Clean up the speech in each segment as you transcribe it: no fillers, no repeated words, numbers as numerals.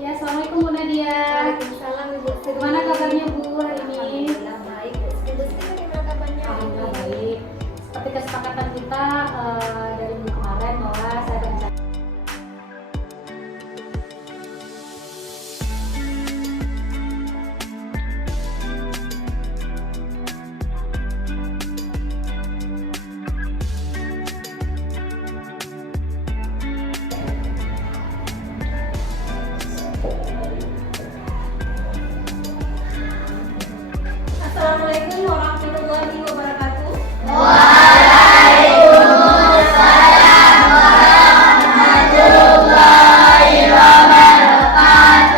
Ya, Assalamualaikum Bu Nadia. Waalaikumsalam Ibu Sri. Gimana kabarnya Bu hari ini? Alhamdulillah baik. Ibu Sri bagaimana kabarnya? Alhamdulillah baik. Seperti kesepakatan kita dari minggu kemarin bahwa saya berencana Assalamualaikum warahmatullahi wabarakatuh.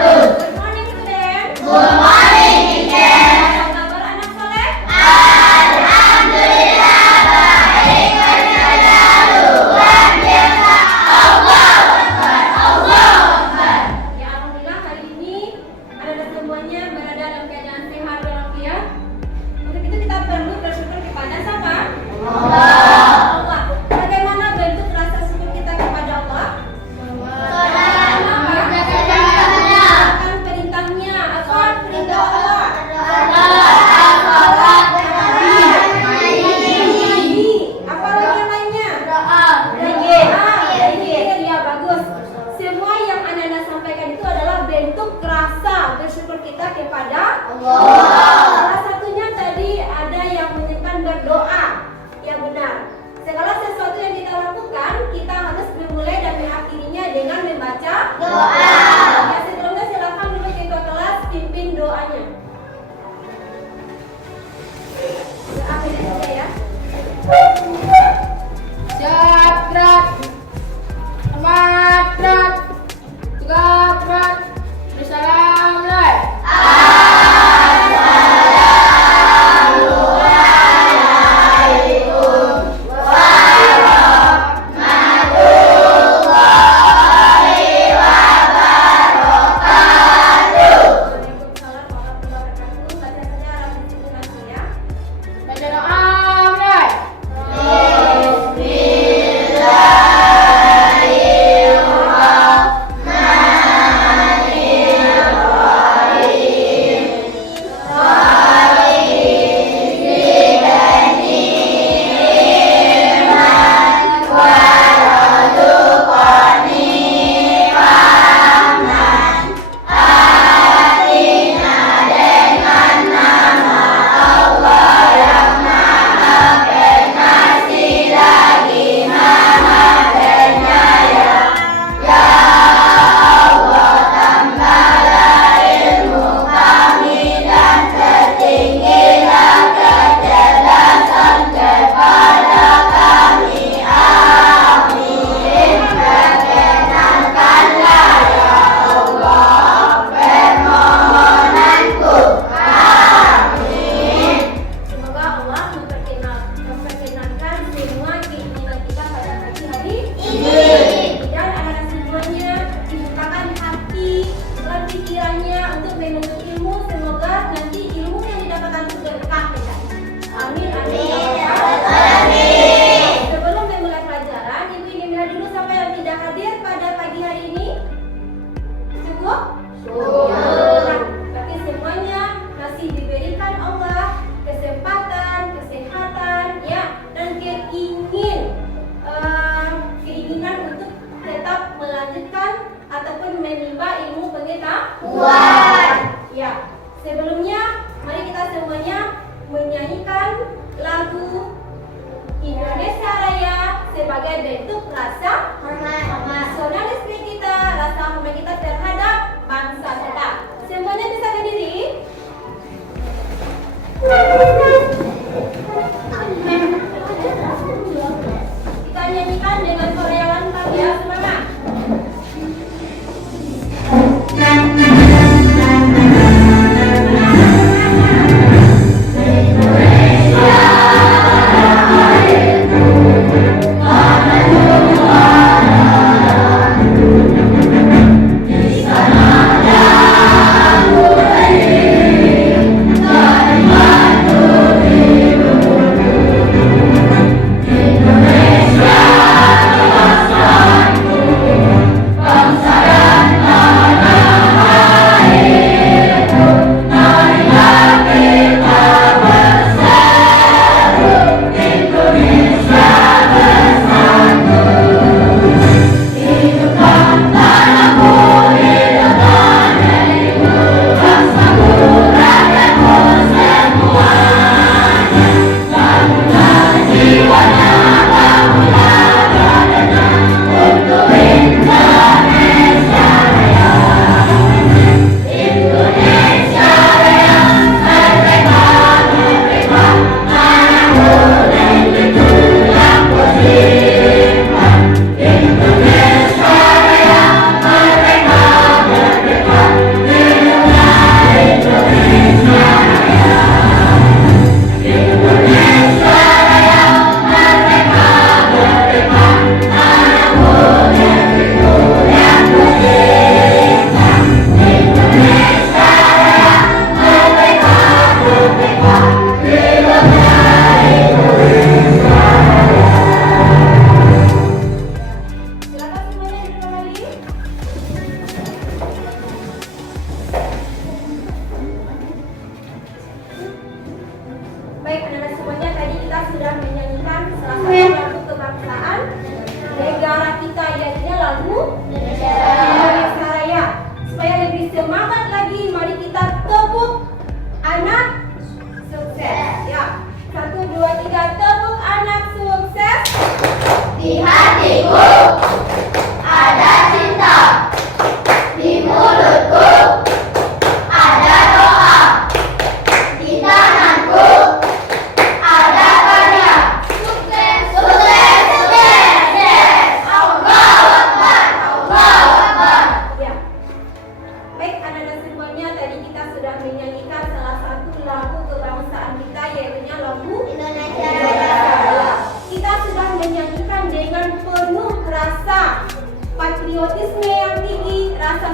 Good morning student. Good morning teacher. Apa kabar anak soleh? Ya alhamdulillah hari ini anda semuanya berada dalam keadaan sehat walafiat. Untuk itu kita perlu bersyukur kepada siapa? Allah. Bagaimana bentuk rasa syukur kita kepada Allah? Melaksanakan perintahnya. Apa perintah Allah? Apa lagi yang lainnya? Zikir. Ya bagus. Semua yang anak-anak sampaikan itu adalah bentuk rasa bersyukur kita kepada Allah. Salah satunya tadi ada yang menyebutkan berdoa. Yang benar. Segala sesuatu yang kita lakukan, kita harus memulai dan mengakhirinya dengan membaca doa. Ya, sebelumnya silakan dulu ketua kelas pimpin doanya. Akhirnya saja ya. Jabrat, Madrat, Gabrat, Salam Lai. Waalaikumsalam warahmatullahi wabarakatuh. Baca saja Alhamdulillah ya. Baca doa mulai. Semoga Allah memperkenalkan semua keinginan kita pada pagi hari ini. Dan anak-anak semuanya dibukakan hati dan pikirannya untuk menuntut ilmu. Semoga nanti ilmu yang didapatkan itu berkah ya. Amin amin. Sebelum memulai pelajaran, ibu ingin melihat dulu siapa yang tidak hadir pada pagi hari ini. Cukup? Nah, tapi semuanya masih diberikan Allah kesempatan, kesehatan, ya, dan keinginan untuk tetap melanjutkan ataupun menimba ilmu pengetahuan. Ya, sebelumnya mari kita semuanya menyanyikan lagu Indonesia Raya sebagai bentuk rasa nasionalisme kita, rasa hormat kita terhadap bangsa kita. Semuanya bisa berdiri. Kita nyanyikan dengan Korea lantang ya, semangat. Indonesia,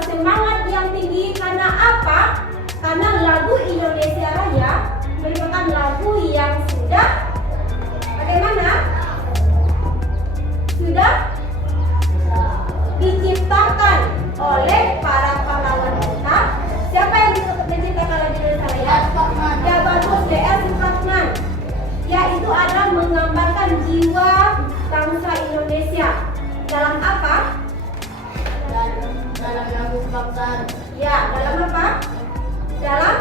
semangat yang tinggi. Karena apa? Karena lagu Indonesia Raya merupakan lagu yang sudah bagaimana? Sudah diciptakan oleh para pahlawan kita. Siapa yang menciptakan lagu Indonesia Raya? Ya bagus, D.R. Supratman. Yaitu adalah menggambarkan jiwa bangsa Indonesia. Dalam apa? Dalam lagu kebangsaan. Ya, dalam apa? Dalam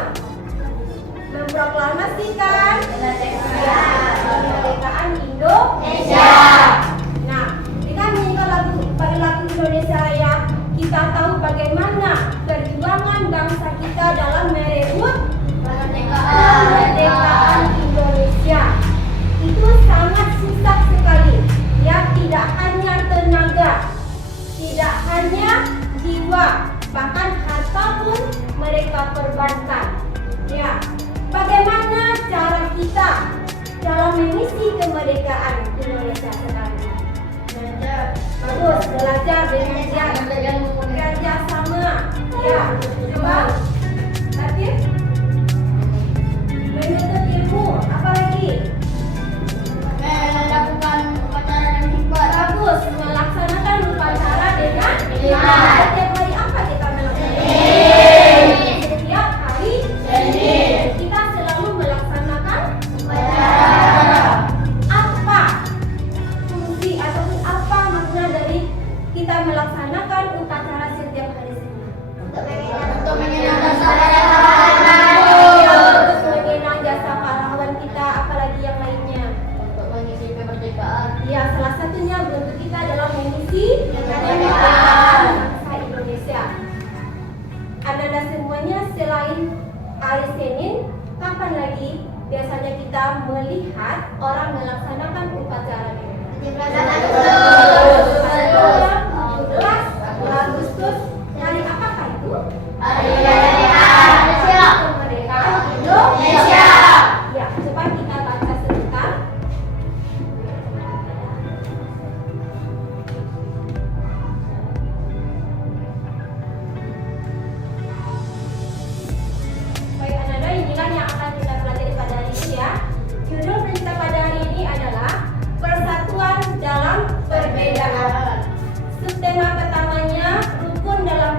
memproklamasikan kemerdekaan Indonesia. Nah, dengan menyanyikan lagu Indonesia Raya, kita tahu bagaimana perjuangan bangsa kita dalam merebut kemerdekaan Indonesia. Itu sangat susah sekali. Ya, tidak hanya tenaga, tidak hanya jiwa, bahkan harta pun mereka korbankan. Ya, bagaimana cara kita dalam mengisi kemerdekaan Indonesia sekarang? Bagus, belajar dengan kerja sama. Ya, coba Latif. Menuntut ilmu, apa lagi? Melakukan upacara dan hikmat. Bagus, melaksanakan upacara dengan hikmat. Setiap hari apa kita melaksanakan? Setiap hari kita selalu melaksanakan upacara. Apa fungsi ataupun apa makna dari kita melaksanakan upacara setiap hari Senin? Untuk mengenang jasa Untuk mengenang jasa pahlawan kita, apalagi yang lainnya. untuk mengisi kemerdekaan. Ya, salah satunya bentuk kita dalam mengisi kemerdekaan bangsa Indonesia. Anda semuanya selain hari Senin, kapan lagi biasanya kita melihat orang melaksanakan upacara ini? 17 Agustus. Hari apakah itu? Hari Kemerdekaan Kemerdekaan Indonesia. Ya, coba kita baca sebentar. Baik, anak-anak, inilah yang akan kita pelajari pada hari ini ya. Judul kita pada hari ini adalah Persatuan dalam Perbedaan. Subtema pertamanya rukun dalam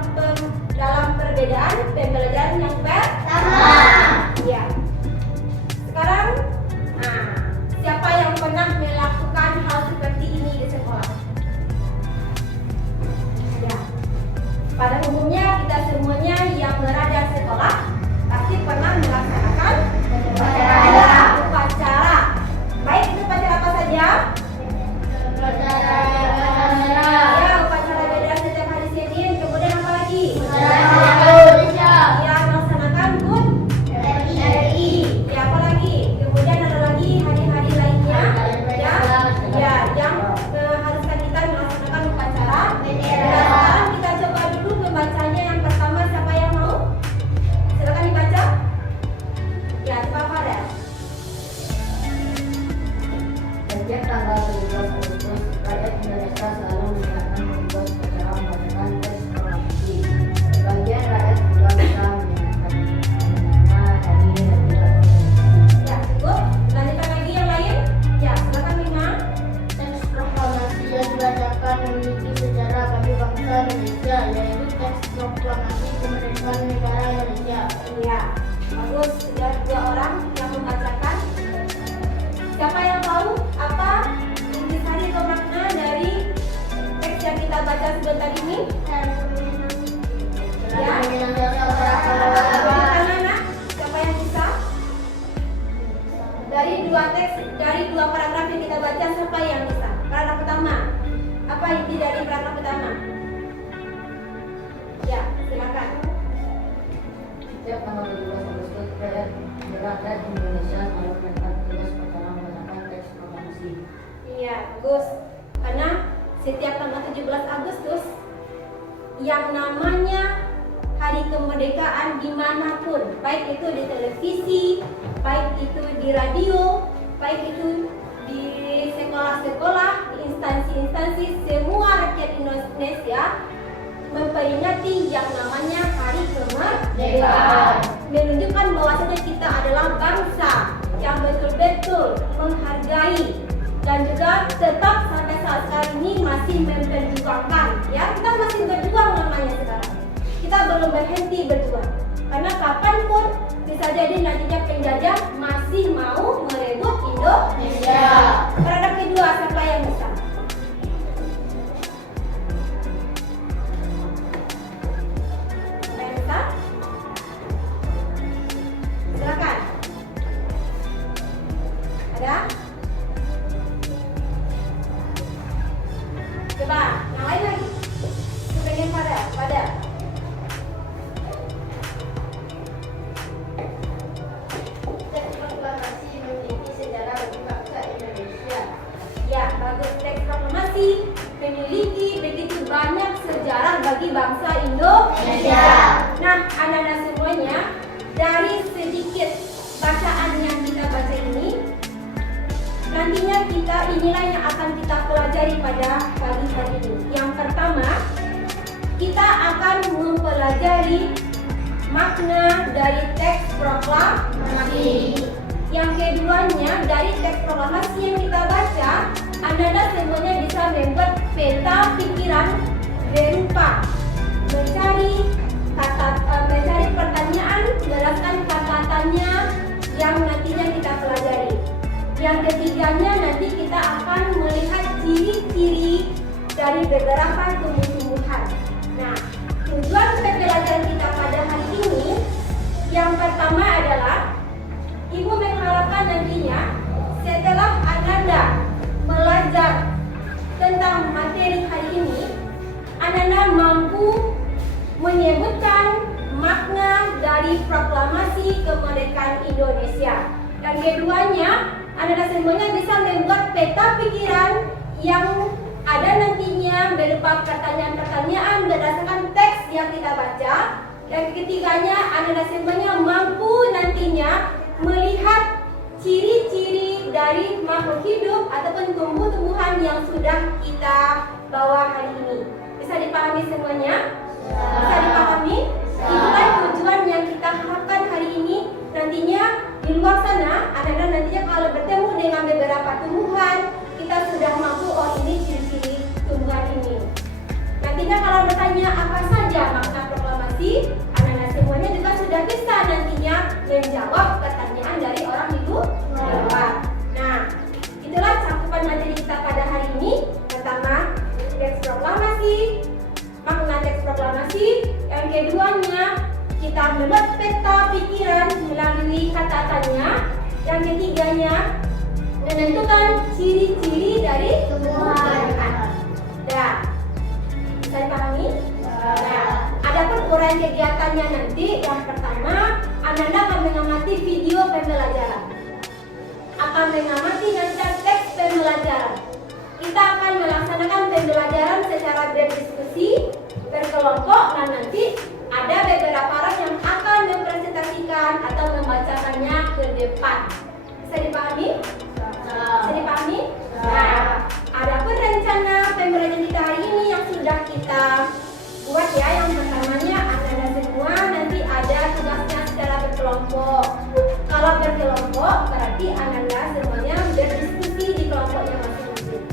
perbedaan, pembelajaran yang pertama. Ya. Sekarang, siapa yang pernah melakukan hal seperti ini di sekolah? Ya. Pada umumnya kita semuanya yang berada di sekolah pasti pernah melaksanakan upacara. Baik, itu upacara apa saja? Ya, upacara beda setiap hari Senin. Kemudian apa lagi? Ya, melaksanakan HUT RI. Ya, apa lagi? Kemudian ada lagi hari-hari lainnya. Ya, yang mengharuskan kita melaksanakan upacara. Sekarang kita coba dulu membacanya. Yang pertama, siapa yang mau? Silakan dibaca. Ya, coba Farel. Setiap tanggal 17 Agustus, rakyat Indonesia selalu mengingatkan tugas upacara menggunakan teks proklamasi. Sebagian rakyat juga bisa mengingatkan bagaimana hari Indonesia. Ya, cukup. Lanjutkan lagi yang lain. Ya, silakan Mima. Teks proklamasi yang dibacakan memiliki sejarah bagi bangsa Indonesia, yaitu teks proklamasi kemerdekaan negara Indonesia. Iya, bagus. Sudah 2 orang yang membacakan. Siapa yang tahu apa intisari atau makna dari teks yang kita baca sebentar ini? Ya. Anak-anak, siapa yang bisa? Dari 2 paragraf yang kita baca, siapa yang bisa? Paragraf pertama. Apa inti dari paragraf pertama? Ya, silakan. Setiap tanggal 17 Agustus, rakyat Indonesia selalu mengingatkan tugas upacara menggunakan teks proklamasi. Iya, bagus. Karena setiap tanggal 17 Agustus yang namanya hari kemerdekaan dimanapun, baik itu di televisi, baik itu di radio, baik itu di sekolah-sekolah, di instansi-instansi, semua rakyat Indonesia memperingati yang namanya Hari Kemerdekaan, menunjukkan bahwasanya kita adalah bangsa yang betul-betul menghargai dan juga tetap sampai saat sekarang ini masih memperjuangkan, ya, kita masih berjuang namanya sekarang. Kita belum berhenti berjuang karena kapanpun bisa jadi nantinya penjajah masih mau merebut Indonesia. Paragraf kedua, siapa yang bisa? Yang bisa? Silakan. Ada? Coba, yang lain lagi. Kepengen pada. Teks proklamasi memiliki sejarah bagi bangsa Indonesia. Ya, bagus. Teks proklamasi memiliki begitu banyak sejarah bagi bangsa Indonesia. Nah, anak-anak semuanya, dari sedikit bacaan yang kita baca ini, nantinya inilah yang akan kita pelajari pada pagi hari ini. Yang pertama, kita akan mempelajari makna dari teks proklamasi. Yang keduanya, dari teks proklamasi yang kita baca, anak-anak semuanya bisa membuat peta pikiran berupa mencari pertanyaan, menjelaskan kata-katanya yang nantinya kita pelajari. Yang ketiganya, nanti kita akan melihat ciri-ciri dari beberapa tumbuh-tumbuhan. Nah, tujuan pembelajaran kita pada hari ini yang pertama adalah Ibu mengharapkan nantinya setelah Ananda belajar tentang materi hari ini, Ananda mampu menyebutkan makna dari proklamasi kemerdekaan Indonesia. Dan keduanya, Ananda semuanya bisa membuat peta pikiran yang ada nantinya berupa pertanyaan-pertanyaan berdasarkan teks yang kita baca. Yang ketiganya, Ananda semuanya mampu nantinya melihat ciri-ciri dari makhluk hidup ataupun tumbuh-tumbuhan yang sudah kita bawa hari ini. Bisa dipahami semuanya? Bisa dipahami? Itulah tujuan yang kita harapkan hari ini. Nantinya di luar sana, anak-anak nantinya kalau bertemu dengan beberapa tumbuhan, kita sudah mampu, oh ini ciri-ciri tumbuhan ini. Nantinya kalau bertanya apa saja makna proklamasi, anak-anak semuanya juga sudah bisa nantinya menjawab pertanyaan dari orang di luar. Nah, itulah cakupan materi kita pada hari ini. Pertama, teks proklamasi, makna teks proklamasi. Yang keduanya, kita membuat peta pikiran melalui kata-katanya. Yang ketiganya, menentukan ciri-ciri dari tumbuhan. Nah, bisa dipahami? Nah, adapun uraian kegiatannya nanti, yang pertama, Ananda akan mengamati video pembelajaran, akan mengamati nanti teks pembelajaran. Kita akan melaksanakan pembelajaran secara berdiskusi, berkelompok, dan nanti ada beberapa orang yang akan mempresentasikan atau membacakannya ke depan. Bisa dipahami? Bisa dipahami? Nah, adapun rencana pembelajaran kita hari ini yang sudah kita buat ya, yang pertamanya anak-anak semua nanti ada tugasnya secara berkelompok. Kalau berkelompok berarti anak-anak semuanya berdiskusi di kelompoknya masing-masing.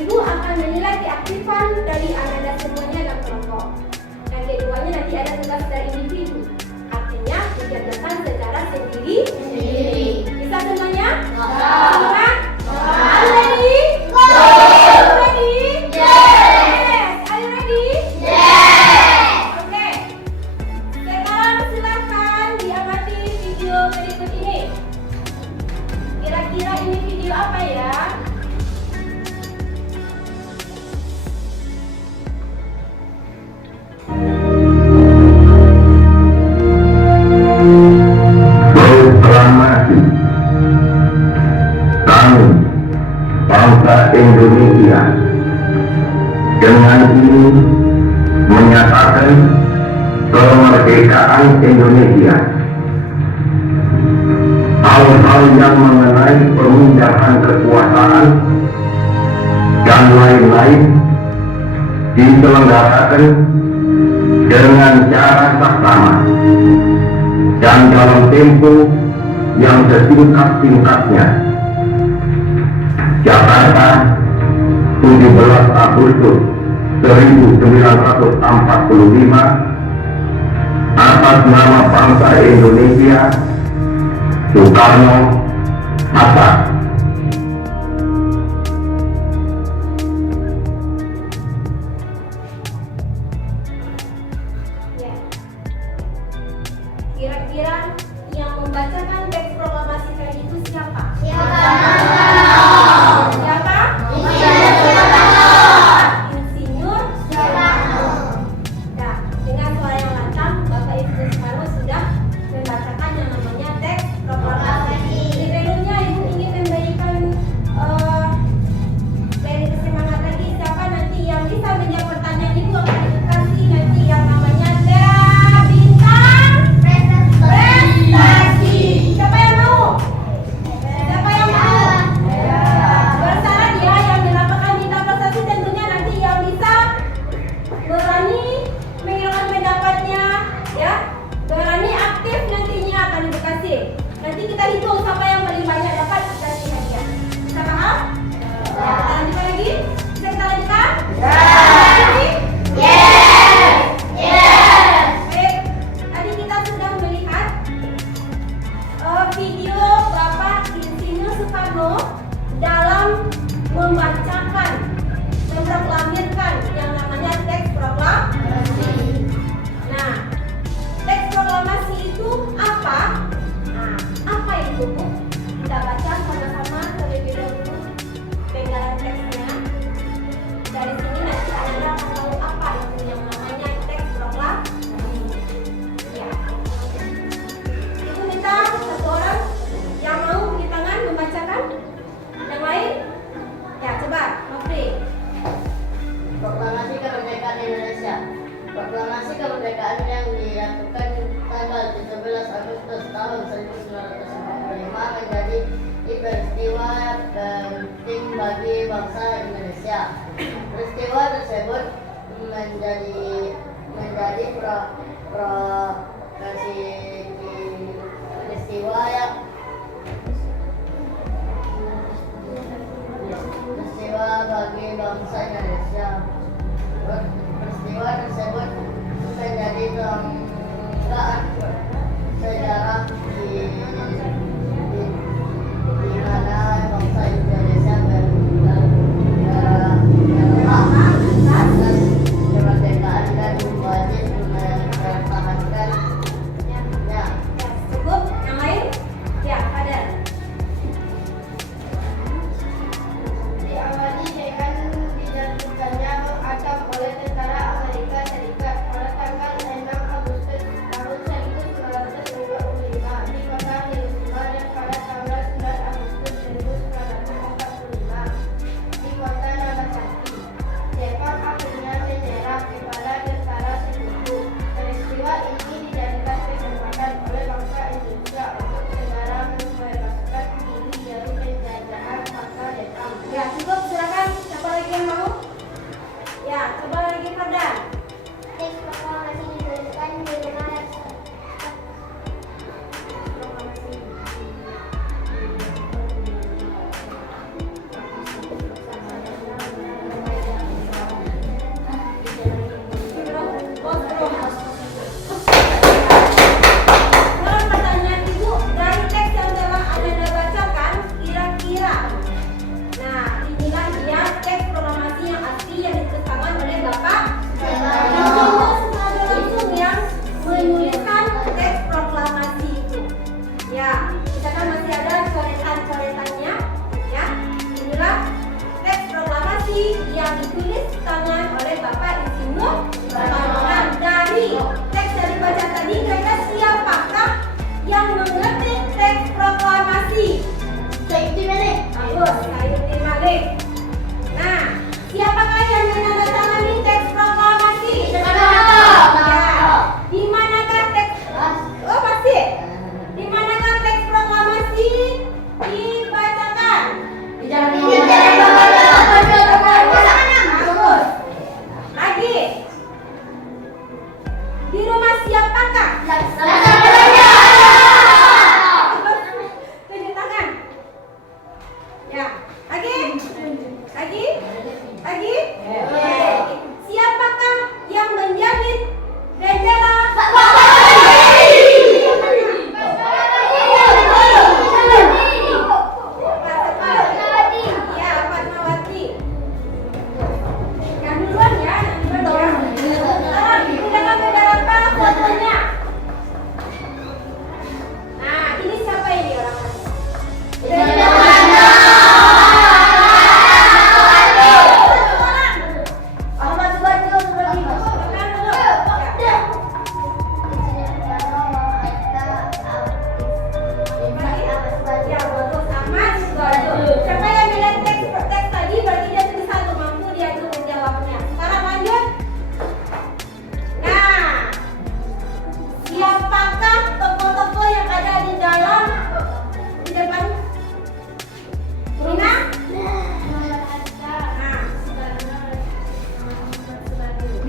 Ibu akan menilai keaktifan dari anak-anak semuanya dalam kelompok. Yang keduanya nanti ada tugas dari individu, artinya dikerjakan secara sendiri. Bisa semuanya? Semua? Are you ready? Ready? Yes! Are you ready? Oke. Sekarang silakan diamati video berikut ini. Kira-kira ini video apa ya? Proklamasi kami bangsa Indonesia dengan ini menyatakan kemerdekaan Indonesia. Hal-hal yang mengenai pemindahan kekuasaan dan lain-lain diselenggarakan dengan cara saksama dan dalam tempo yang sesingkat-singkatnya. Jakarta, 17 Agustus 1945, atas nama bangsa Indonesia, Soekarno Hatta. Ya. Kira-kira yang membacakan teks proklamasi tadi itu siapa? Siapa? Insinyur Soekarno. Nah, dengan suara yang lantang, Bapak Ibu Soekarno sudah membacakan yang namanya teks proklamasi. Sebelumnya Ibu ingin memberikan dari semangat lagi, siapa nanti yang bisa menjawab pertanyaan Ibu akan dikasih nanti yang namanya bintang prestasi. Siapa yang mau? Siapa yang mau? Bersaran ya yang mendapatkan bintang prestasi, tentunya nanti yang bisa berani mengirimkan pendapatnya, ya, berani aktif nantinya akan dikasih. Nanti kita hitung siapa yang paling banyak dapat kita kasih hadiah. Bisa paham? Ya, kita lanjutkan lagi. Bisa kita lanjutkan? Baik, tadi kita sudah melihat video Bapak Insinyur Soekarno dalam membacakan, memproklamirkan yang namanya teks proklamasi. Nah, teks proklamasi itu apa? Nah, apa itu, Bu? Kita baca sama-sama terlebih dahulu penggalan teksnya. Dari sini nanti Anda akan tahu apa itu yang namanya teks proklamasi. Ya. Ibu minta satu orang yang mau beri tangan membacakan. Yang lain? Ya, coba, Mafri. Proklamasi Kemerdekaan Indonesia. Proklamasi kemerdekaan yang dilakukan tanggal 17 Agustus tahun 1945 menjadi peristiwa penting bagi bangsa Indonesia. Peristiwa tersebut menjadi peristiwa bagi bangsa Indonesia. Peristiwa tersebut menjadi tonggak sejarah di mana bangsa Indonesia atas kemerdekaan dan wajib mempertahankan. Ya, cukup. Yang lain? Ya, Fadel. Diawali dengan dijatuhkannya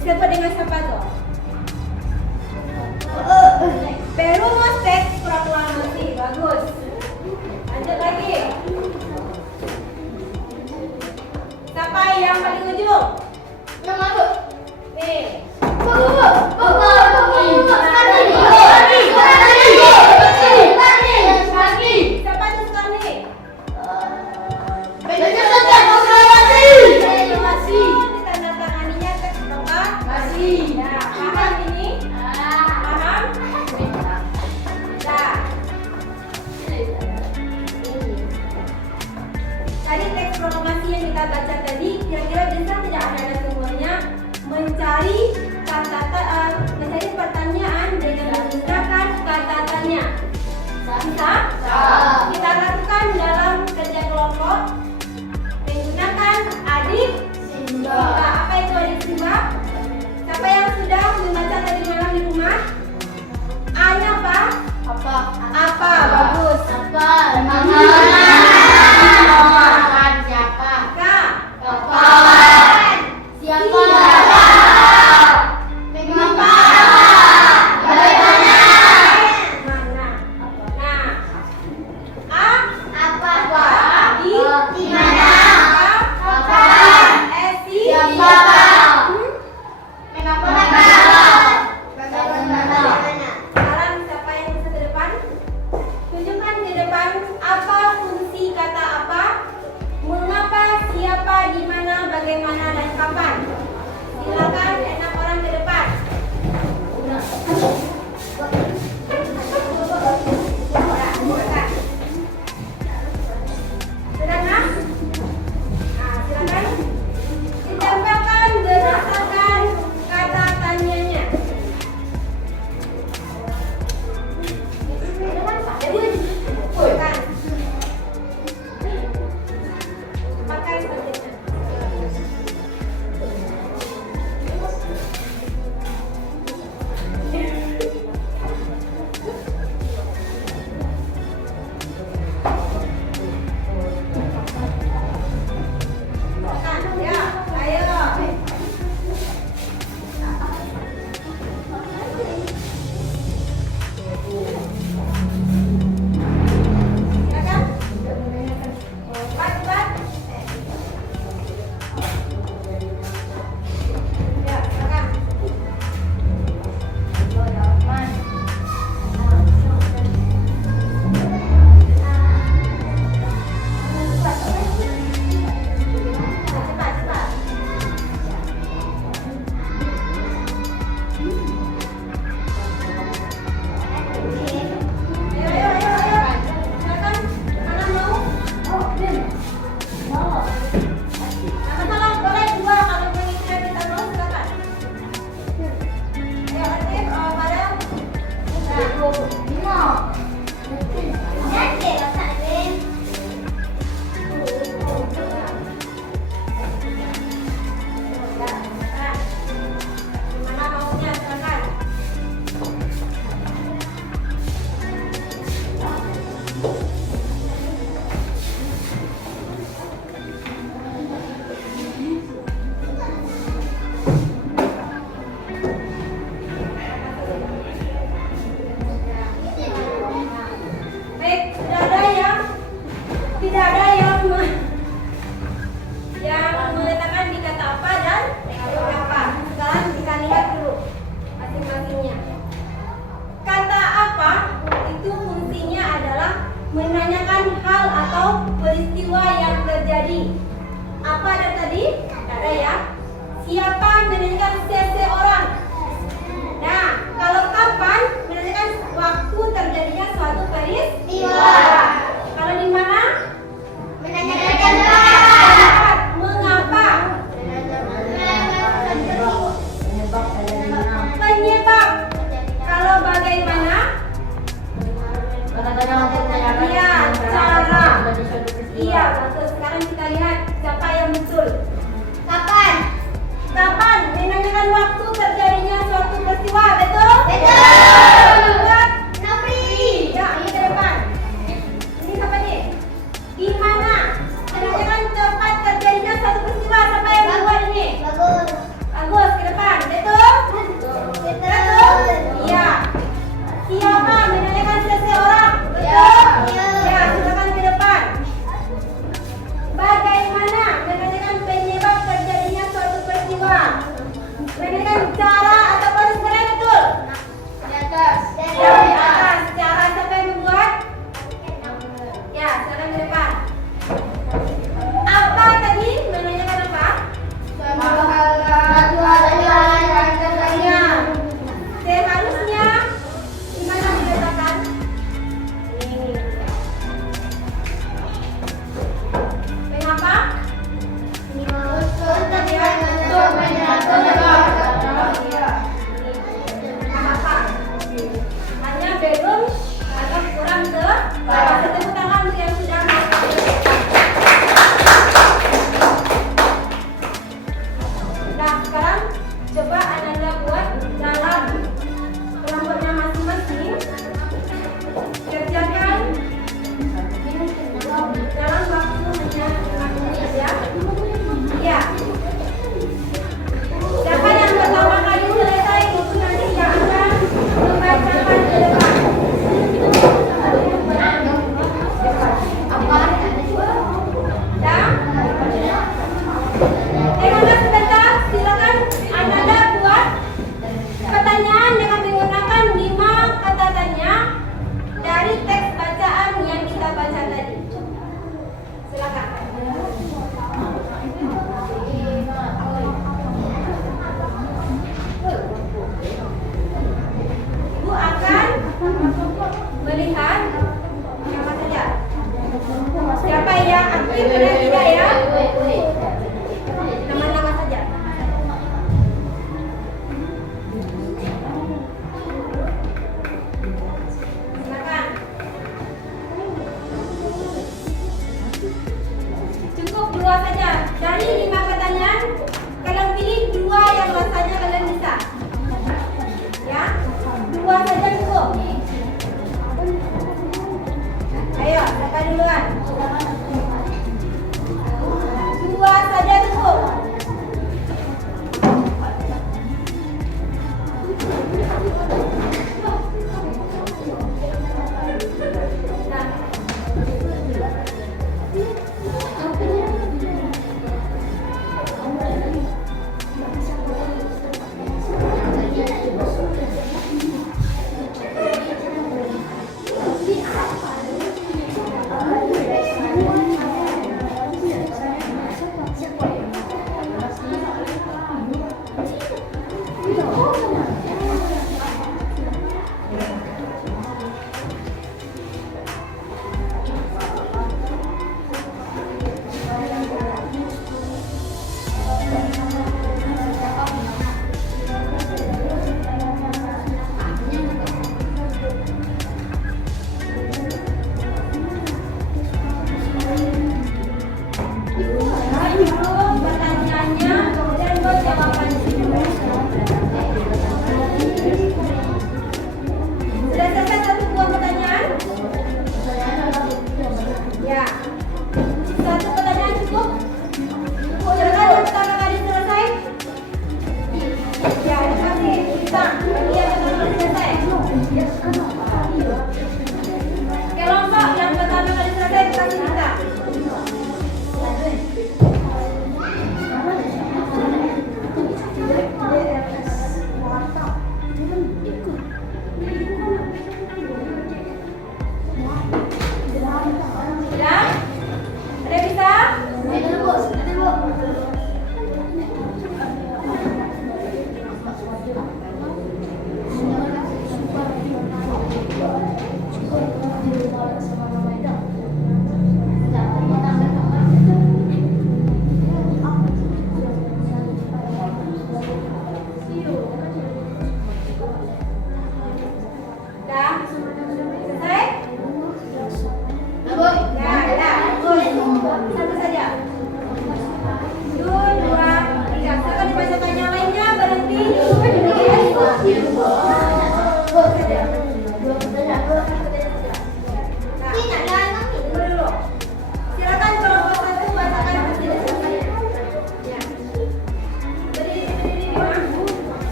Disebut dengan siapa tuh? Perumus teks proklamasi. Bagus. Lanjut lagi. Siapa yang paling ujung? Nama Bu. Nih. Siapa tuh Sukarni? Ditandatanganinya teks proklamasi. Ya, paham ini? Paham? Nah. Tadi teks proklamasi yang kita baca tadi, kira-kira bisa tidak ada semuanya mencari mencari pertanyaan dengan menggunakan kata tanya. Bisa? Kita lakukan dalam kerja kelompok menggunakan adik simba. Apa itu adik simba? Siapa yang sudah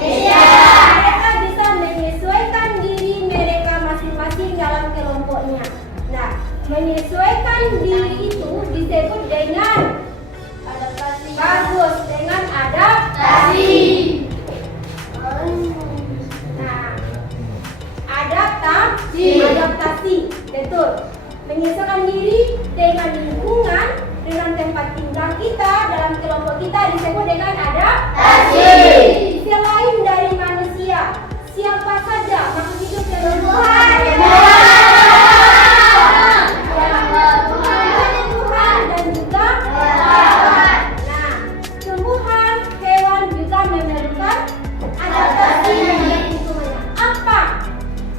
Mereka bisa menyesuaikan diri mereka adaptasi. Betul. Menyesuaikan diri dengan lingkungan, dengan tempat tinggal kita, dalam kelompok kita disebut dengan adaptasi. Selain dari manusia, siapa saja makhluk hidup yang tumbuhan? Tumbuhan dan juga hewan. Nah, tumbuhan, hewan juga memerlukan adaptasi bagi lingkungannya. Apa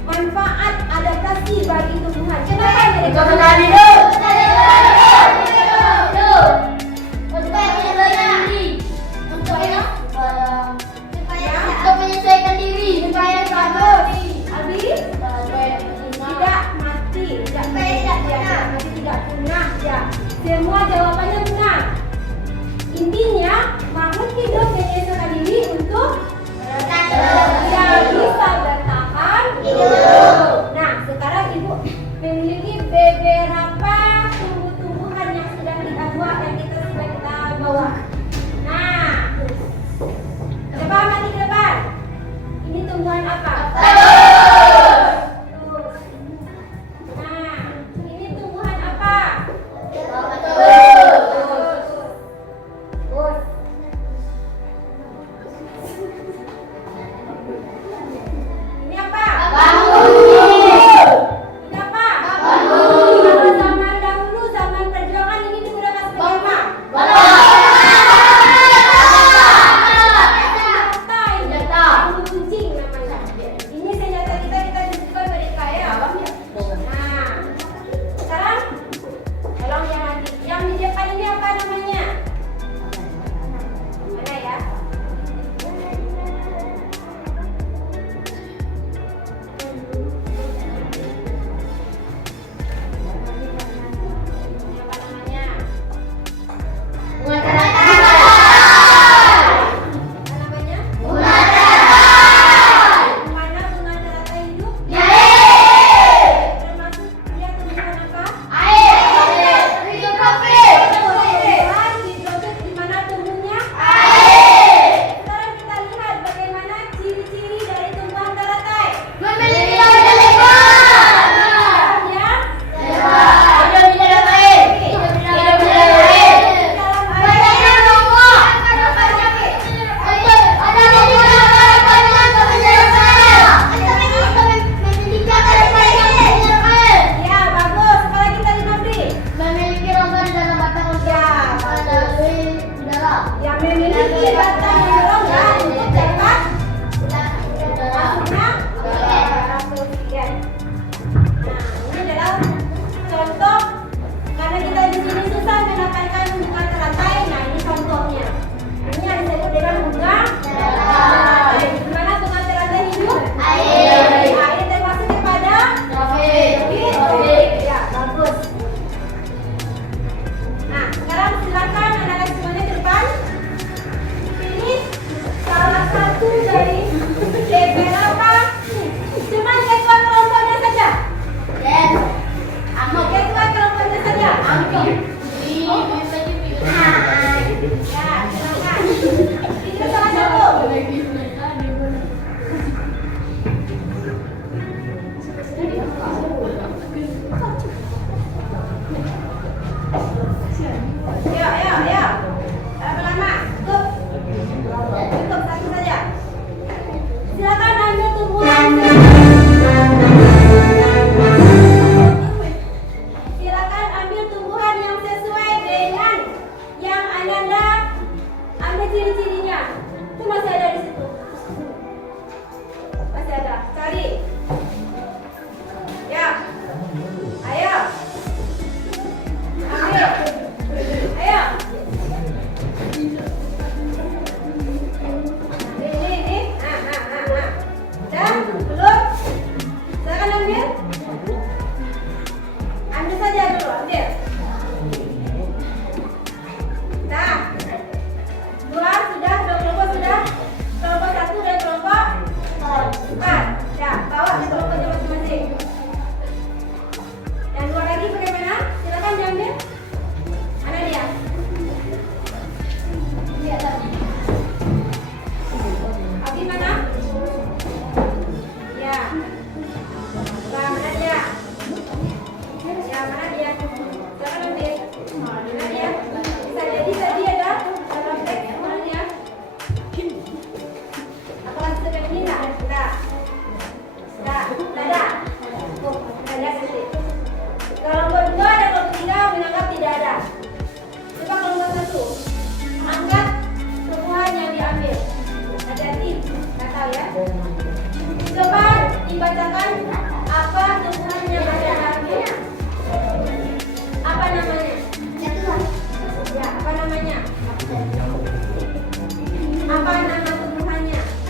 manfaat adaptasi bagi tumbuhan? Kenapa mereka hidup. Untuk menyesuaikan diri. supaya bagus. Habis tidak mati, tidak punah. Ya, semua jawabannya benar. Intinya makhluk hidup menyesuaikan diri untuk bisa bertahan hidup. Nah, sekarang ibu memiliki beberapa tumbuh-tumbuhan yang sudah kita buat yang sudah kita bawa. Nah, coba mati ke depan. Ini tumbuhan apa? Nah, ini tumbuhan apa? Ini apa?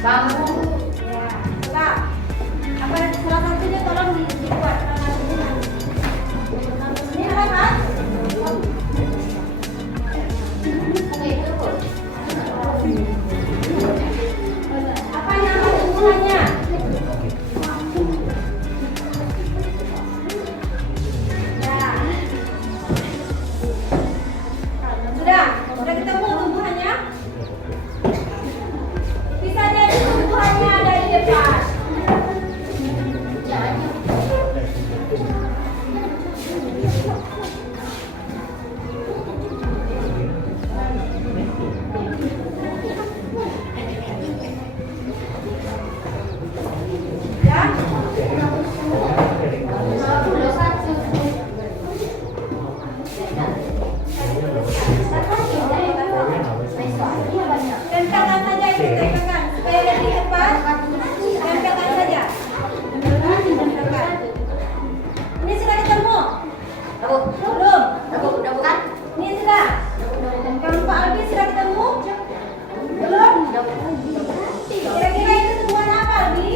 Bambu. Ya, coba. Apa salah satunya tolong dibuat karena tumbuhan. Ini apa, Pak? Apa nama tumbuhannya? Ya. Sudah ketemu tumbuhannya? Bisa jadi tumbuhannya ada di depan. Ya. Tempelkan saja itu, tempelkan supaya lebih cepat. Tempelkan saja. Tempelkan. Ini sudah ketemu? Belum? Udah bukan? Ini sudah. Kamu Pak Albi sudah ketemu? Belum? Kira-kira itu tumbuhan apa, Albi?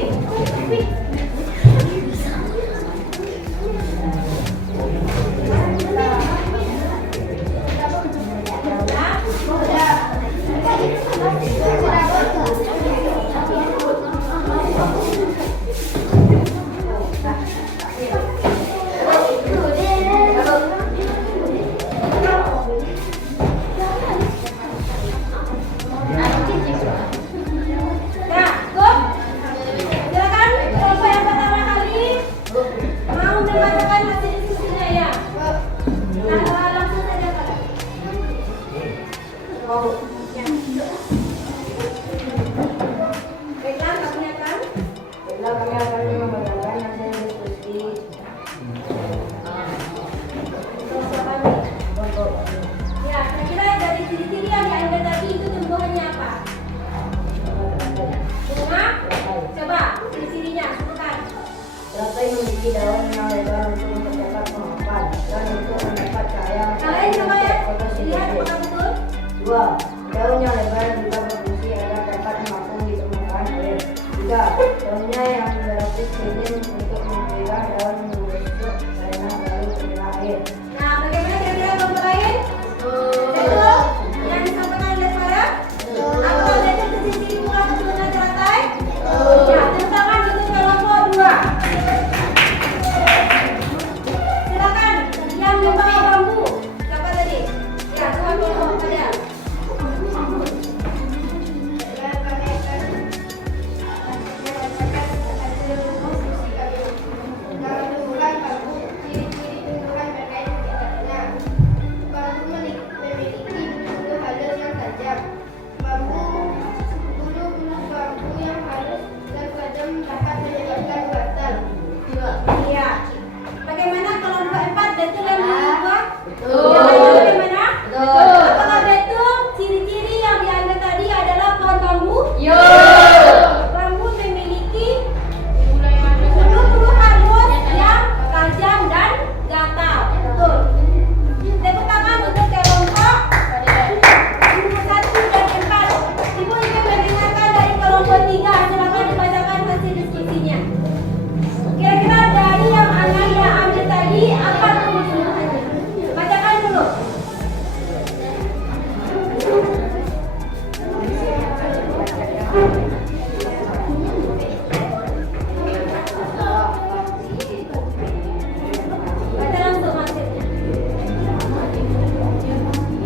Nah, Gop. Silakan kelompok yang pertama kali mau membacakan hasil diskusinya ya. Nah, langsung saja Pak. Baiklah, kamu kan? Baiklah, kami akan membacakan hasil diskusi. Ya, kira-kira dari ciri-ciri yang diambil tadi itu tumbuhannya apa? Bunga? Coba ciri-cirinya sebutkan. Teratai memiliki daun yang lebar untuk mempercepat pengapaan dan untuk mendapat cahaya. Kalian coba ya, Fotosintesa. lihat apakah betul? 2. Daun yang lebar juga berfungsi agar dapat mengapung di permukaan air. 3. Daunnya yang berlapis minim untuk mencegah daun membusuk karena terlalu terkena air. Nah, bagaimana kira-kira kelompok lain? Betul? Yang disampaikan oleh Farah? Apakah betul ciri-ciri bunga keturunan teratai? Ya, tepuk tangan untuk kelompok 2. Silakan yang membawa bambu. Siapa tadi? Ya, kelompok saja. Iya. Bagaimana kelompok 4 betul yang dibuat? Yang lain bagaimana? Betul. Apakah betul ciri-ciri yang diambil tadi adalah pohon bambu? Bambu memiliki bulu-bulu halus yang tajam dan gatal. Betul. Tepuk tangan untuk kelompok 1 dan 4. Ibu ingin mendengarkan dari kelompok 3. Silakan dibacakan hasil diskusinya. Kira-kira dari yang Ananda ambil tadi apa tumbuhannya? Bacakan dulu. Baca langsung hasilnya.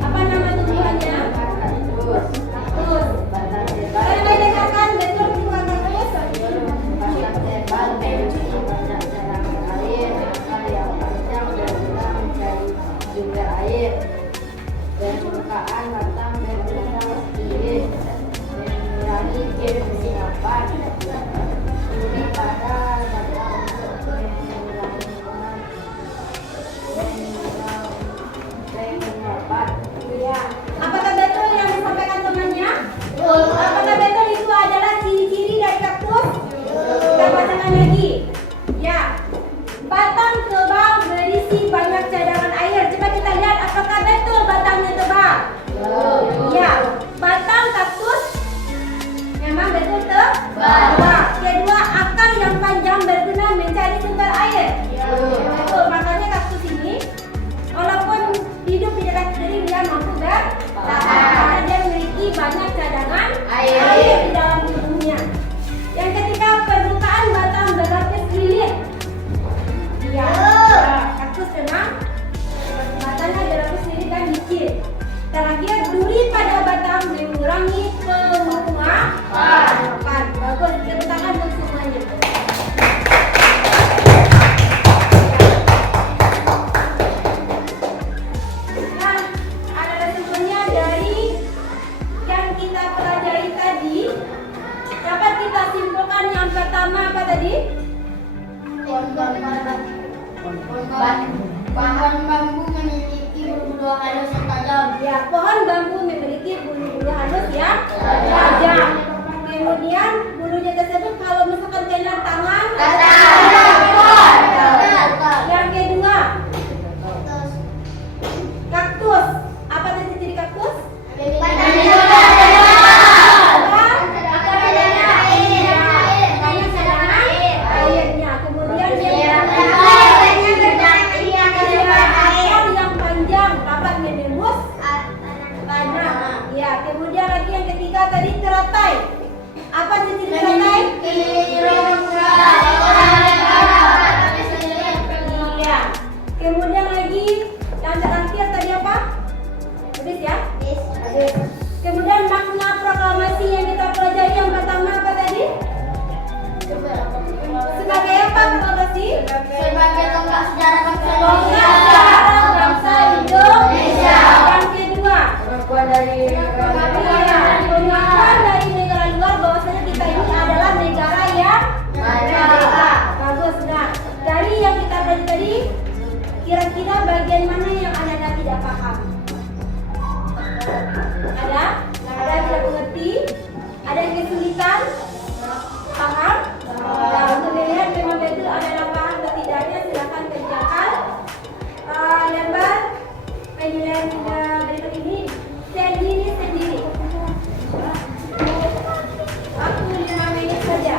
Apa nama tumbuhannya? Kaktus. Kalian boleh dengarkan betul tumbuhan kaktus? Permukaan batang dan benang iris mengurangi penyerapan kemudian pada batang untuk mengurangi penyerapan. Ya. Apakah betul yang disampaikan temannya? Apakah betul itu adalah ciri-ciri dari kaktus? Kita bacakan lagi. Ya. Batang tebal berisi banyak cadangan air. Coba kita lihat apakah betul batangnya tebal. Ya. Batang kaktus memang betul tebal. banyak cadangan Air. di dalam tubuhnya. Yang ketiga, permukaan batang berlapis lilit. Ya, kaktus memang batangnya berlapis lilit dan licin. Terakhir, duri pada batang mengurangi penguapan. Bagus, tepuk tangan untuk semuanya. Nah, ada semuanya dari yang kita pelajari tadi. Dapat kita simpulkan yang pertama apa tadi? Pohon bambu memiliki bulu halus yang tajam. Ya, pohon bambu memiliki bulu-bulu halus yang tajam. Kemudian bulunya tersebut kalau misalkan kena tangan, yang kedua, kaktus. Apa tadi jadi kaktus? Airnya. Kemudian yang panjang dapat menembus tanah. Ya, kemudian lagi yang ketiga tadi teratai. Apa jenis teratai? Iya. Kemudian lagi yang terakhir tadi apa? Habis ya? Habis. Kemudian makna proklamasi yang kita pelajari yang pertama apa tadi? Sebagai apa proklamasi? Sebagai tonggak sejarah bangsa Tonggak Indonesia. sejarah bangsa Indonesia. Yang kedua, Pengakuan dari pengakuan dari negara luar bahwasanya kita ini adalah negara yang merdeka. Bagus. Nah, dari yang kita pelajari tadi, kira-kira bagian mana yang Anda tidak paham? Ada? Ada yang tidak mengerti? Ada yang kesulitan? Paham? Nah, untuk melihat memang betul ada paham atau tidaknya, silakan kerjakan lembar penilaian berikut ini sendiri. Waktu 5 menit saja.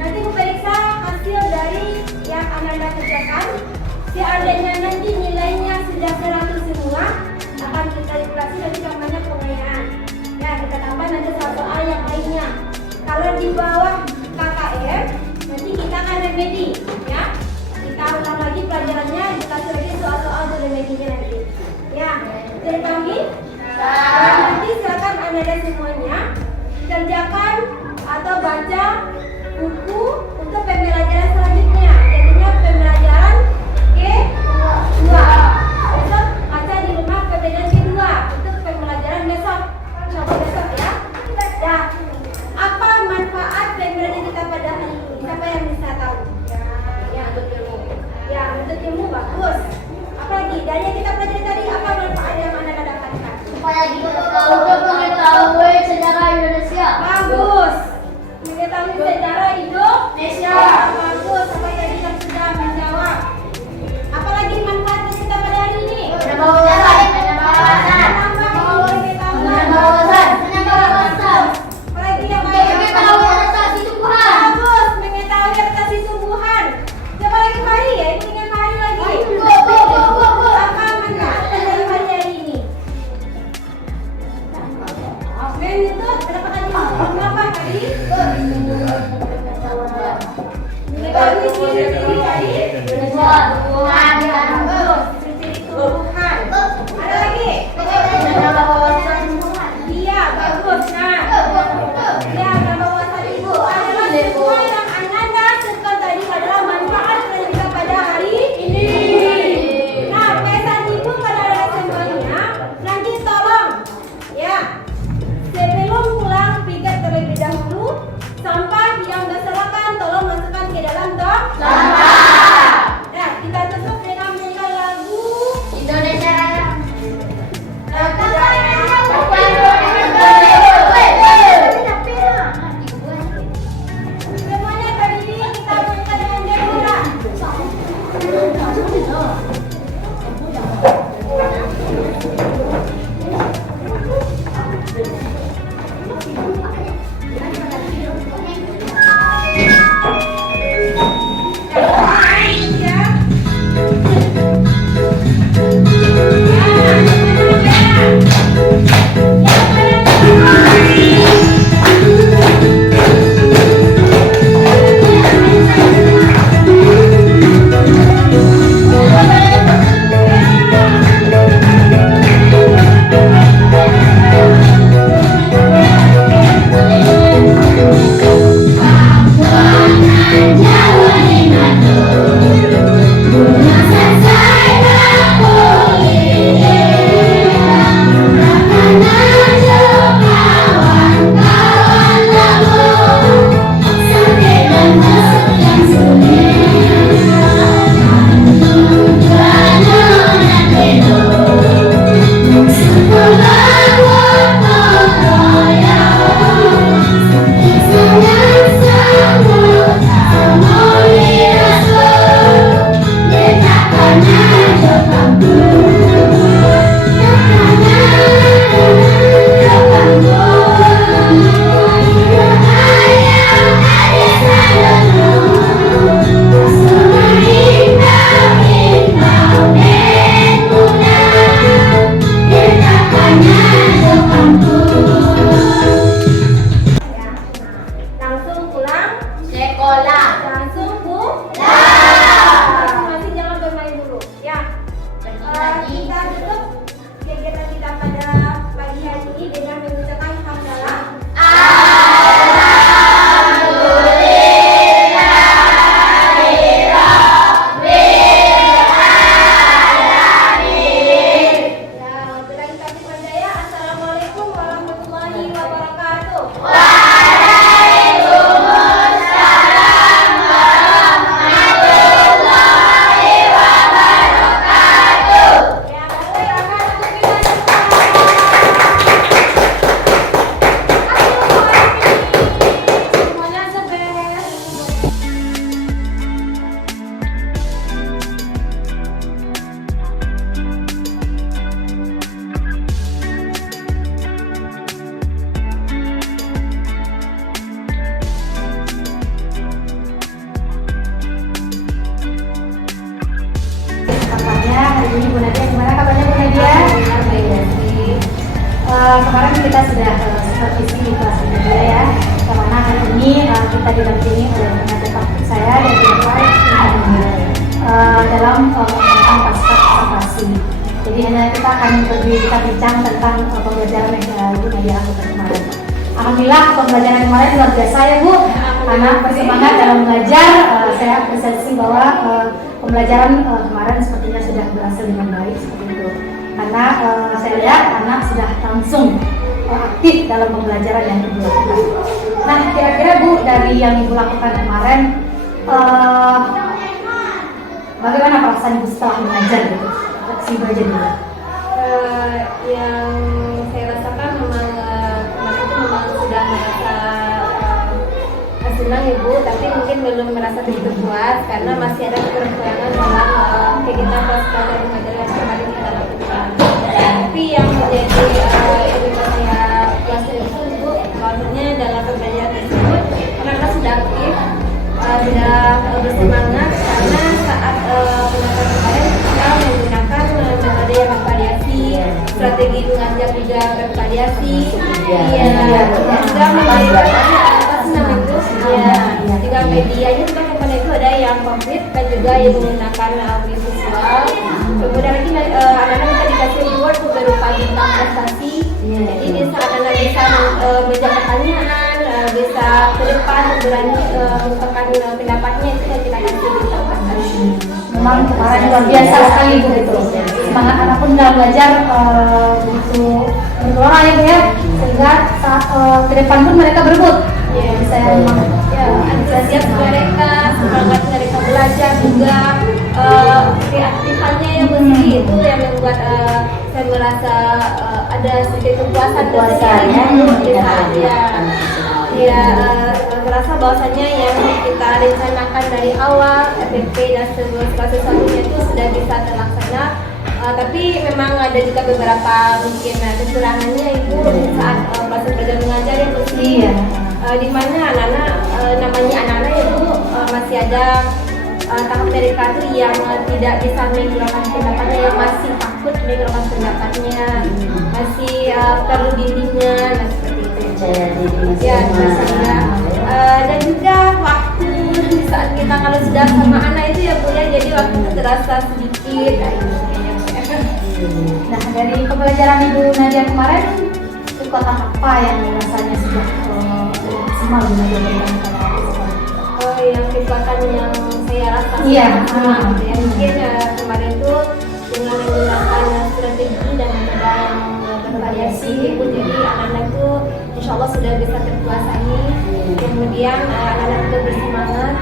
Nanti memeriksa hasil dari yang Anda kerjakan. Seandainya nanti nilainya sudah 100 semua, akan kita kalkulasi nanti namanya pengayaan. Ya, kita tambah nanti soal yang lainnya. Kalau di bawah KKM, nanti kita akan remedi, ya. Kita ulang lagi pelajarannya, dikasih lagi soal-soal untuk remedinya nanti. Ya, jadi kami. Nanti silakan Anda semuanya kerjakan atau baca buku untuk pembelajaran selanjutnya. Jadinya pembelajaran kedua. Besok baca di rumah pembelajaran kedua untuk pembelajaran besok. Coba besok ya. Nah, apa manfaat pembelajaran kita pada hari ini? Siapa yang bisa tahu? Ya, untuk ilmu. Ya, untuk ilmu bagus. Apalagi dari yang kita pelajari tadi, apa manfaat yang Anda dapatkan? Supaya kita tahu untuk mengetahui sejarah Indonesia. Bagus. Mengetahui kemarin kita sudah supervisi di kelas kedua ya, karena hari ini kita didampingi oleh pengajar praktik saya dan juga dalam pengetahuan pasca observasi. Jadi kita akan kita bincang tentang pembelajaran yang Ibu Nadia lakukan kemarin. Alhamdulillah pembelajaran kemarin luar biasa ya Bu, karena bersemangat dalam belajar. Saya apresiasi bahwa pembelajaran kemarin sepertinya sudah berhasil dengan baik seperti itu. Karena saya lihat anak sudah langsung aktif dalam pembelajaran yang Ibu lakukan. Nah, kira-kira Bu dari yang Ibu lakukan kemarin, bagaimana perasaan Ibu setelah mengajar gitu? Si Ibu aja dulu. Yang saya rasakan memang kemarin itu memang sudah merasa senang Ibu, tapi mungkin belum merasa begitu puas karena masih ada kekurangan dalam kegiatan pelajaran mengajar yang kemarin kita lakukan. Tapi yang menjadi yang saya pelajari itu Ibu, bahwasanya dalam pembelajaran tersebut anak-anak sudah aktif, sudah bersemangat karena saat pengajaran kemarin kita menggunakan metode yang bervariasi, strategi mengajar juga bervariasi, juga juga medianya juga kemarin itu ada yang konkret dan juga yang menggunakan audio visual. Kemudian lagi anak-anak kita dikasih reward berupa bintang prestasi. Jadi bisa anak-anak bisa menjawab pertanyaan, bisa ke depan berani mengungkapkan pendapatnya, itu yang kita kasih bintang prestasi. Memang kemarin luar biasa sekali Bu itu. Semangat anak pun dalam belajar begitu bergelora ya Bu ya, sehingga saat ke depan pun mereka berebut. Saya memang antusias mereka, semangat mereka belajar juga, keaktifannya yang mesti itu yang membuat saya merasa ada sedikit kepuasan di saat merasa bahwasanya yang kita rencanakan dari awal FFP dan sesuatunya itu sudah bisa terlaksana. Tapi memang ada juga beberapa mungkin kekurangannya Ibu saat proses belajar mengajar yang mesti di mana anak-anak namanya anak-anak itu masih ada tahap mereka tuh yang tidak bisa menggunakan pendapatnya, yang masih takut menggunakan pendapatnya, masih perlu bimbingan dan seperti itu. Dan juga waktu di saat kita kalau sudah sama anak itu ya Bu ya, jadi waktu itu terasa sedikit. Nah, dari pembelajaran Ibu Nadia kemarin, kekuatan apa yang rasanya sudah maksimal di Nadia yang kekuatan yang saya rasakan mungkin kemarin itu dengan menggunakan strategi dan metode yang bervariasi Ibu, jadi anak-anak itu insya Allah sudah bisa terkuasai. Kemudian anak-anak itu bersemangat,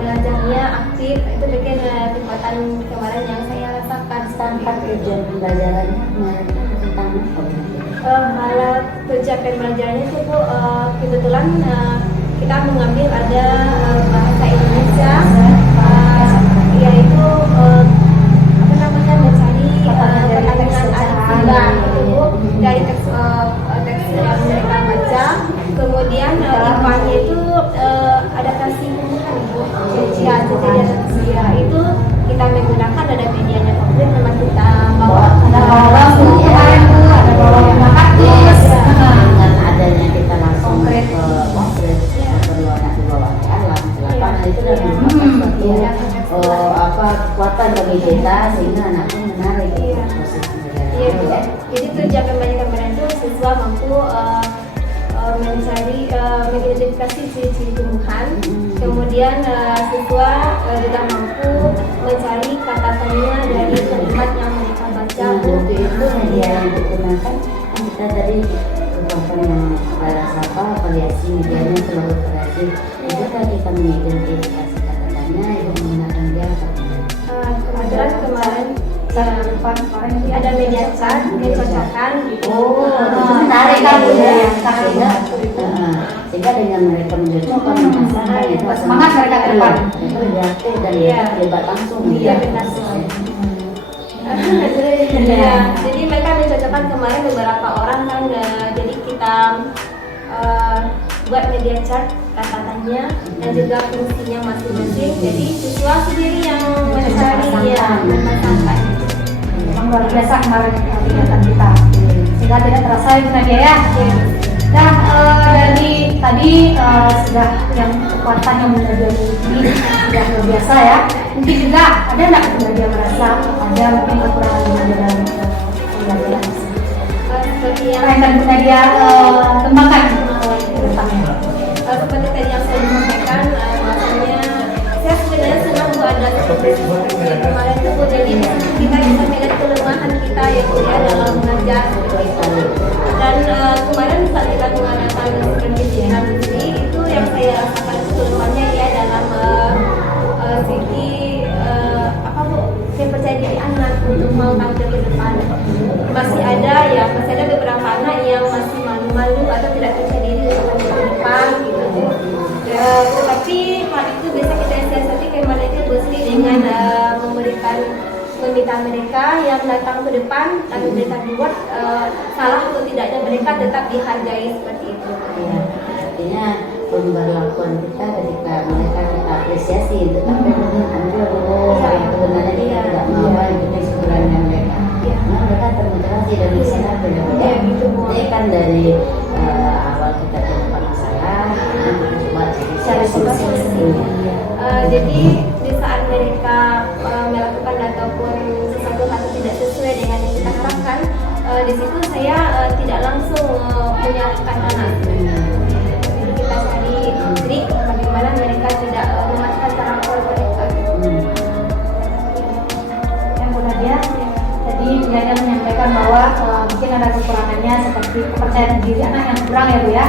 belajarnya aktif, itu bikin kekuatan kemarin yang saya rasakan. Tanpa tujuan pembelajarannya kemarin tentang kalau tujuan pembelajarannya itu Bu, kebetulan kita mengambil ada bahasa Indonesia, yaitu mencari pertanyaan artikel itu Bu dari teks yang mereka baca. Kemudian IPA-nya itu adaptasi tumbuhan Bu, itu kita menggunakan ada medianya komplit, memang kita bawa ada bawang kemarin Bu, ada bawang kaktus dengan adanya kita langsung konkret berwarna di bawah alam lapangan itu dan kekuatan bagi kita sehingga anak pun menarik proses pembelajaran. Jadi tujuan pembelajaran kemarin itu siswa mampu mencari mengidentifikasi ciri-ciri tumbuhan, kemudian siswa juga mampu mencari kata tanya dari kalimat yang mereka baca. Waktu itu media yang digunakan kita dari kekuatan yang variasi medianya selalu variasi. Jika kita mengidentifikasi kata tanya itu menggunakan dia kebetulan kemarin kemarin ada media chat dicocokkan gitu. Menarik kan sehingga dengan mereka mencocokkan memasaran itu semangat mereka ke depan berarti dan terlibat langsung jadi mereka mencocokkan kemarin beberapa orang kan, jadi kita buat media chart kata tanya dan juga fungsinya masing-masing, jadi siswa sendiri yang mencari memasangkan. Memang luar biasa kemarin kegiatan kita, sehingga tidak terasa Ibu Nadia ya. Nah, dari tadi sudah yang kekuatan yang Ibu Nadia miliki sudah luar biasa ya. Mungkin juga ada nggak Ibu Nadia merasa ada mungkin kekurangan Ibu Nadia dalam pembelajaran? Seperti yang Apa yang akan Ibu Nadia kembangkan ke depannya? seperti tadi yang saya sampaikan, bahwasanya saya sebenarnya senang Bu ada seperti kemarin itu Bu, jadi kita bisa melihat kelemahan kita ya Bu ya dalam mengajar seperti itu. Dan kemarin saat kita mengadakan pendidikan ini itu yang saya rasakan kelemahannya ya dalam segi apa Bu, saya percaya diri anak untuk mau tampil ke depan. Masih ada beberapa anak yang masih malu-malu atau tidak percaya diri untuk tampil ke depan gitu Bu. Tetapi hal itu bisa kita siasati bagaimana itu Bu Sri dengan meminta mereka yang datang ke depan lalu mereka dibuat salah atau tidaknya mereka tetap dihargai seperti itu. Ya, artinya pemberlakuan kita ketika mereka kita apresiasi untuk tampil ambil yang sebenarnya kita tidak mau itu kesimpulannya mereka. Nah, mereka termotivasi dan bisa berbeda. Ini kan dari awal kita terdapat masalah, coba cari solusi. Jadi di saat mereka melakukan ataupun sesuatu hal tidak sesuai dengan yang kita harapkan, di situ saya tidak langsung menyalahkan anak. Jadi kita cari trik bagaimana mereka tidak mematahkan karakter mereka. Yang Bu Nadia tadi Bu Nadia menyampaikan bahwa mungkin ada kekurangannya seperti kepercayaan diri anak yang kurang ya Bu ya.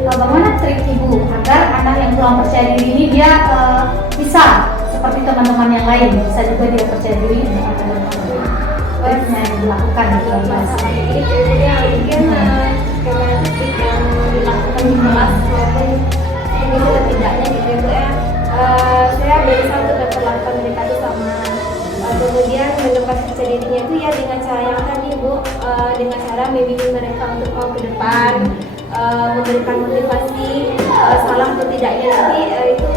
Bagaimana trik Ibu agar anak yang kurang percaya diri ini dia bisa seperti teman-teman yang lain, bisa juga dia percaya diri untuk akan yang dilakukan di kelas. Jadi tentunya mungkin bagaimana trik yang dilakukan di kelas maupun ini sudah tidaknya gitu ya Bu ya. Saya berusaha untuk memperlakukan mereka itu sama. Kemudian menumpas percaya dirinya itu ya dengan cara yang tadi Bu, dengan cara membimbing mereka untuk mau ke depan, memberikan motivasi, salah atau tidaknya nanti itu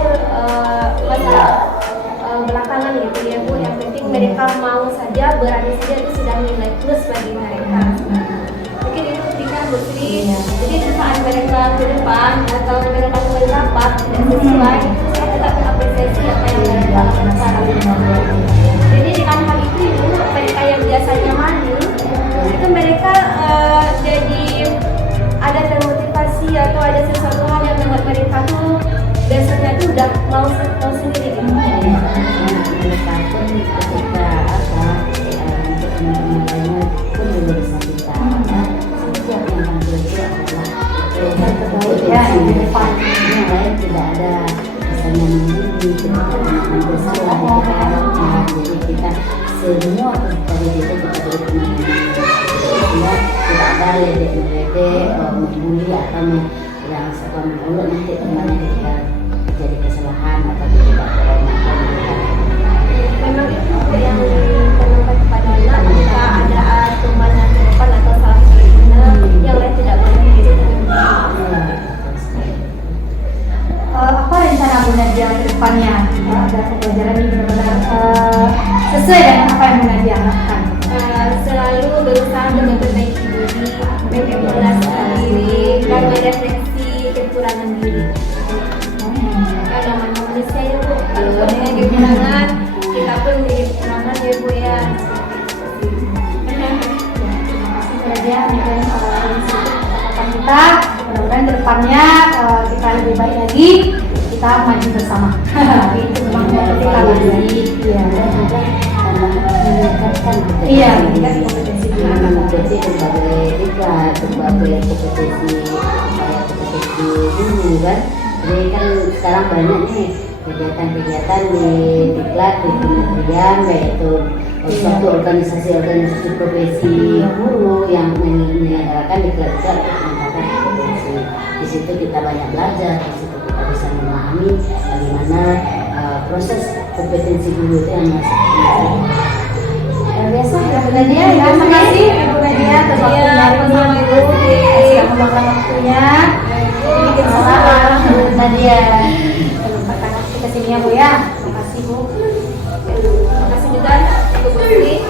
masalah belakangan gitu ya Bu. Yang penting mereka mau saja, berani saja itu sudah nilai plus bagi mereka. Mungkin itu ketika Bu Sri. Jadi di saat mereka ke depan atau mereka mulai rapat tidak sesuai, itu saya tetap apresiasi apa yang mereka lakukan. Jadi dengan hal itu Ibu, mereka yang biasanya malu itu mereka jadi ada termotivasi atau ada sesuatu hal yang membuat mereka tuh besoknya tuh udah mau sendiri gitu. Mereka pun ketika untuk teman-teman lainnya pun juga bisa kita setiap yang tampil itu adalah yang terbaik ya di depan. Yang lain tidak ada misalnya menjadi kita salah jadi kita semua dari itu kita beri teman-teman tidak ada ledek-ledek membuli atau yang suka mengulut nanti temannya ketika terjadi kesalahan atau tidak berlaku. Memang itu yang ditanamkan kepada anak jika ada teman yang ke depan atau salah yang lain tidak boleh menjadi Apa rencana Bu Nadia ke depannya agar pembelajaran ini benar-benar sesuai dengan apa yang Bu Nadia harapkan? Selalu berusaha untuk memperbaiki diri, mengevaluasi diri, dan merefleksi kekurangan diri. Karena namanya manusia ya Bu, kalau punya kekurangan, kita pun menjadi kekurangan ya Bu ya. Terima kasih Bu Nadia dengan kesempatan kita. Mudah-mudahan kedepannya kita lebih baik lagi, kita maju bersama. Itu memang ketika lagi. Iya. Meningkatkan Iya, meningkatkan kompetensi kompetensi berbagai diklat, berbagai kompetensi kayak kompetensi dulu kan. Jadi kan sekarang banyak nih kegiatan-kegiatan di diklat di kementerian yaitu suatu organisasi profesi guru yang menyelenggarakan diklat-diklat untuk meningkatkan kompetensi. Di situ kita banyak belajar, di situ kita bisa memahami bagaimana proses kompetensi guru itu yang masih biasa ya Bu Nadia. Terima kasih Bu Nadia atas waktunya sudah meluangkan waktunya. Bikin salam Bu Nadia. Terima kasih kesini ya Bu ya. Terima kasih Bu. Terima kasih juga Bu Putri